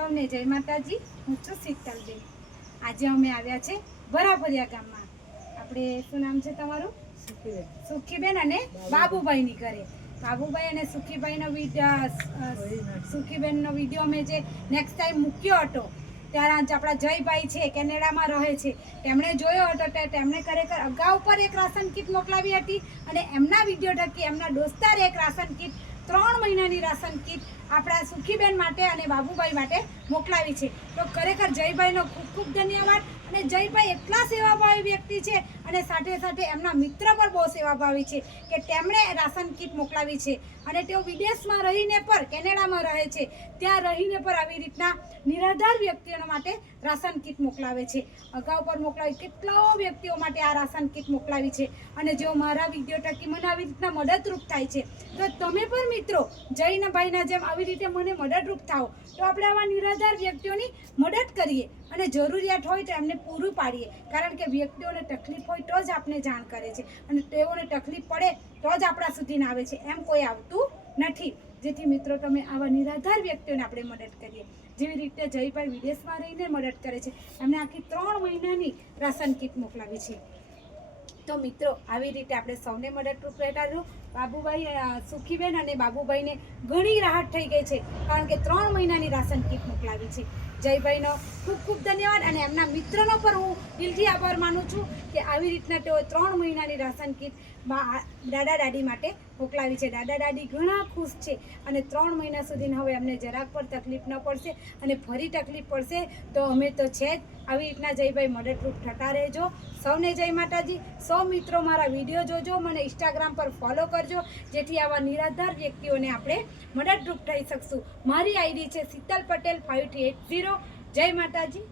સૌને જય માતાજી। હું છું શીતલબેન। આજે અમે આવ્યા છે બરાબરિયા ગામમાં। આપણે શું નામ છે તમારું? સુખીબેન અને બાબુભાઈની ઘરે। બાબુભાઈ અને સુખીબેનનો વિડીયો અમે જે નેક્સ્ટ ટાઈમ મૂક્યો હતો ત્યારે આજે આપણા જયભાઈ છે કેનેડામાં રહે છે, તેમણે જોયો હતો તો તેમણે ખરેખર અગાઉ પર એક રાશન કીટ મોકલાવી હતી અને એમના વિડીયો થકી એમના દોસ્તારે એક રાશન કીટ 3 મહિનાની રાશન કીટ આપણા સુખીબેન માટે અને બાબુભાઈ માટે મોકલાવી છે। તો ખરેખર જયભાઈનો ખૂબ ખૂબ ધન્યવાદ। અને જયભાઈ એટલા સેવાભાવી વ્યક્તિ છે અને સાથે સાથે એમના મિત્ર પર બહુ સેવાભાવી છે કે તેમણે રાશન કીટ મોકલાવી છે અને તેઓ વિદેશમાં રહીને પર કેનેડામાં રહે છે, ત્યાં રહીને પર આવી રીતના નિરાધાર વ્યક્તિઓ માટે રાશન કીટ મોકલાવે છે। અગાઉ પર મોકલાવી કેટલાઓ વ્યક્તિઓ માટે આ રાશન કીટ મોકલાવી છે અને જેઓ મારા વિડીયો થકી મને આવી રીતના મદદરૂપ થાય છે તો તમે પણ મિત્રો જયના ભાઈના જેમ આવી રીતે મને મદદરૂપ થાઓ તો આપણે આવા નિરાધાર વ્યક્તિઓની મદદ કરીએ અને જરૂરિયાત હોય તો એમને પૂરું પાડીએ, કારણ કે વ્યક્તિઓને તકલીફ હોય તો જ આપણે જાણ કરે છે અને તેઓને તકલીફ પડે તો જ આપણા સુધી આવે છે, એમ કોઈ આવતું નથી। જેથી મિત્રો તમે આવા નિરાધાર વ્યક્તિઓને આપણે મદદ કરીએ। જેવી રીતે જયભાઈ વિદેશમાં રહીને મદદ કરે છે, એમને આખી 3 મહિનાની રાશન કીટ મોકલાવી છે। તો મિત્રો આવી રીતે આપણે સૌને મદદરૂપ રહેતા બાબુભાઈ સુખીબેન અને બાબુભાઈને ઘણી રાહત થઈ ગઈ છે, કારણ કે 3 મહિનાની રાશન કીટ મોકલાવી છે। જયભાઈનો ખૂબ ખૂબ ધન્યવાદ અને એમના મિત્રનો પર હું દિલથી આભાર માનું છું કે આવી રીતના તેઓ 3 મહિનાની રાશન કીટ દાદા દાદી માટે મોકલાવી છે। દાદા દાદી ઘણા ખુશ છે અને 3 મહિના સુધી હવે અમને જરાક પર તકલીફ ન પડશે અને ફરી તકલીફ પડશે તો અમે તો છે જ। આવી રીતના જયભાઈ મદદરૂપ થતા રહેજો। સૌને જય માતાજી। સૌ મિત્રો મારા વિડીયો જોજો, મને ઇન્સ્ટાગ્રામ પર ફોલો કરજો, જેથી આવા નિરાધાર વ્યક્તિઓને આપણે મદદરૂપ થઈ શકશું। મારી આઈડી છે શીતલ પટેલ 5380। જય માતાજી।